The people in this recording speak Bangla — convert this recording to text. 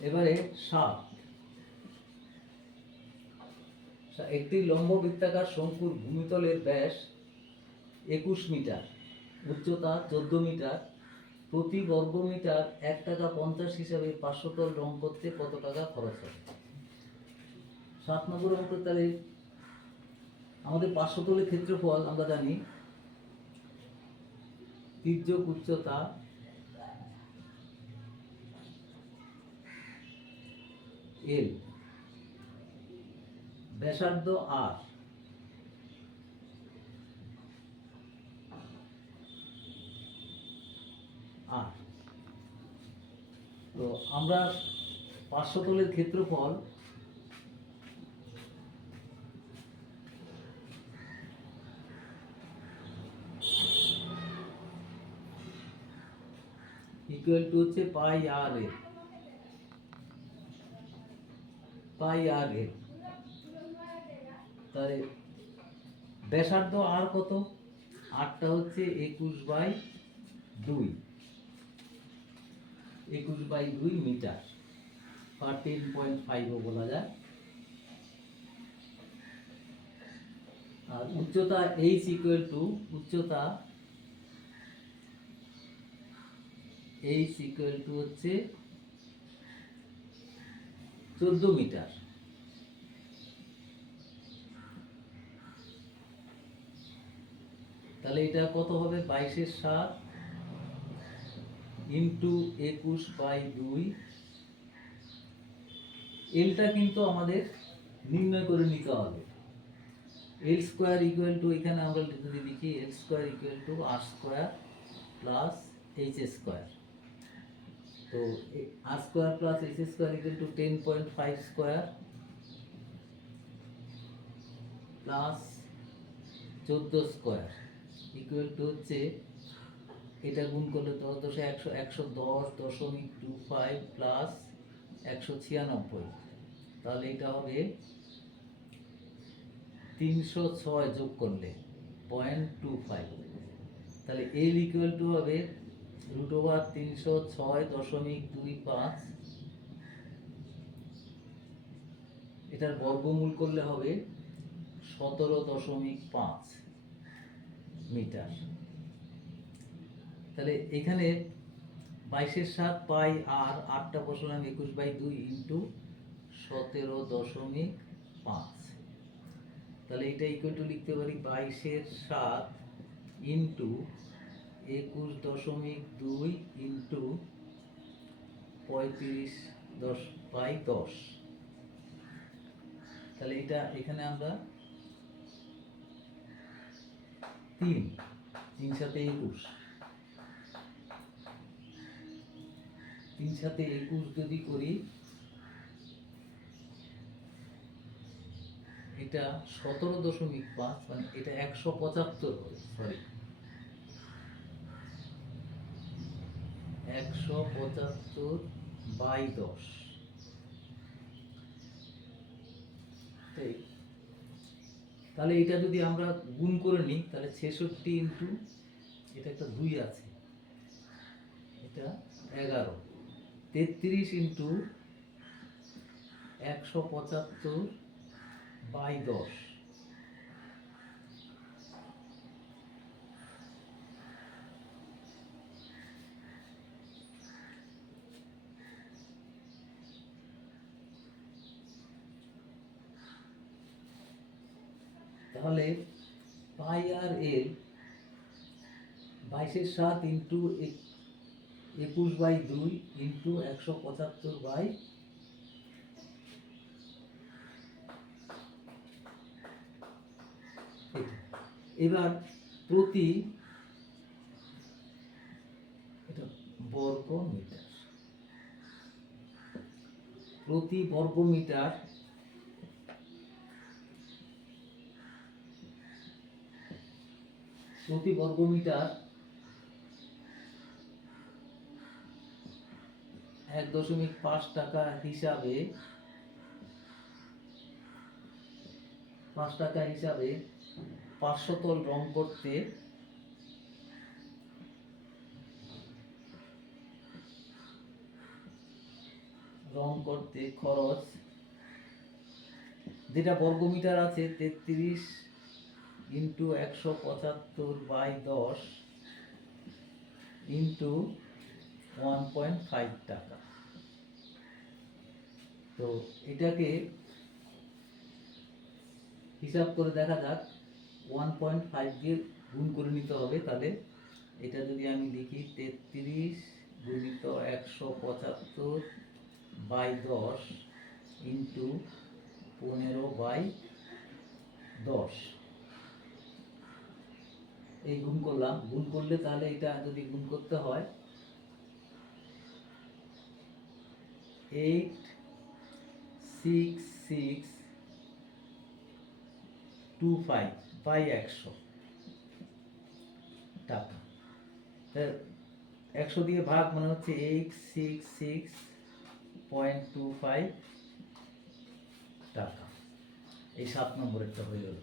এবারে সাত। একটি লম্ব বৃত্তাকার শঙ্কুর ভূমিতলের ব্যাস একুশ মিটার। উচ্চতা চোদ্দ মিটার। প্রতি বর্গ মিটার এক টাকা পঞ্চাশ হিসাবে পাঁচশো তল রং করতে কত টাকা খরচ হবে সাত নম্বর অঙ্ক তাহলে আমাদের পাঁচশো তলের ক্ষেত্রফল আমরা জানি। তির্যক উচ্চতা এল। ব্যাসার্ধ আর। আর। তো আমরা পাঁচশো তলের ক্ষেত্রফল ইকুয়াল টু হচ্ছে পাই আর এ পাই এ তাহলে ব্যাসার্ধ আর কত? আটটা হচ্ছে একুশ বাই দুই। একুশ বাই দুই মিটার। থার্টিন পয়েন্ট ফাইভও বলা যায়। আর উচ্চতা এইচ ইকুয়াল টু উচ্চতা এইচ ইকুয়াল টু হচ্ছে চোদ্দ মিটার। তাহলে এটা কত হবে? বাইশের সাত ইন্টু একুশ বাই দুই। এলটা কিন্তু আমাদের নির্ণয় করে নিতে হবে। এল স্কোয়ার ইকুয়াল টু এখানে আমরা যদি লিখি L square equal to R square plus H square তো R square plus H square equal to ten point five square plus চোদ্দ স্কোয়ার ইকুয়াল টু হচ্ছে, এটা গুণ করলে দশ দশে একশো একশো দশ দশমিক টু ফাইভ প্লাস একশো ছিয়ানব্বই। তাহলে এটা হবে তিনশো ছয় যোগ করলে পয়েন্ট টু ফাইভ তাহলে এল ইকুয়াল টু হবে রুট ওভার তিনশো ছয় দশমিক দুই পাঁচ। এটার বর্গমূল করলে হবে সতেরো দশমিক পাঁচ মিটার। তাহলে এখানে বাইশের সাত পাই আর আটটা বসালাম একুশ বাই দুই ইন্টু সতেরো দশমিক পাঁচ। তাহলে এটা ইকুয়াল টু লিখতে পারি বাইশের সাত ইন্টু একুশ দশমিক দুই ইন্টু পঁয়ত্রিশ দশ বাই দশ। তাহলে এটা এখানে আমরা তিন তিন সাথে একুশ। তিন সাথে একুশ যদি করি, এটা সতেরো দশমিক পাঁচ মানে এটা একশো পঁচাত্তর সরি একশো পঁচাত্তর বাই দশ। তাহলে এটা যদি আমরা গুণ করে নিই, তাহলে ছেষট্টি ইন্টু, এটা একটা দুই আছে, এটা এগারো তেত্রিশ ইন্টু একশো পঁচাত্তর বাই দশ তাহলে পাই আর এল বাইশের সাত ইন্টু একুশ বাই দুই ইন্টু একশো পঁচাত্তর বাই এবার প্রতি এটা বর্গ মিটার প্রতি বর্গ মিটার প্রতি বর্গ মিটার এক দশমিক পাঁচ টাকা হিসাবে, পাঁচ টাকা হিসাবে পাঁচশো তল রং করতে রং করতে খরচ, যেটা বর্গমিটার আছে তেত্রিশ ইন্টু একশো পঁচাত্তর বাই দশ ইন্টু ওয়ান পয়েন্ট ফাইভ টাকা। তো এটাকে হিসাব করে দেখা যাক ওয়ান পয়েন্ট ফাইভ দিয়ে গুণ করে নিতে হবে তাহলে। এটা যদি আমি লিখি তেত্রিশ গুণিত একশো পঁচাত্তর বাই দশ ইন্টু পনেরো বাই দশ। এই গুণ করলাম। গুণ করলে তাহলে এটা যদি গুণ করতে হয় eight six six two five by একশো টাকা। একশো দিয়ে ভাগ মানে হচ্ছে eight six six point two five টাকা। এই সাত নম্বরেরটা হয়ে গেল।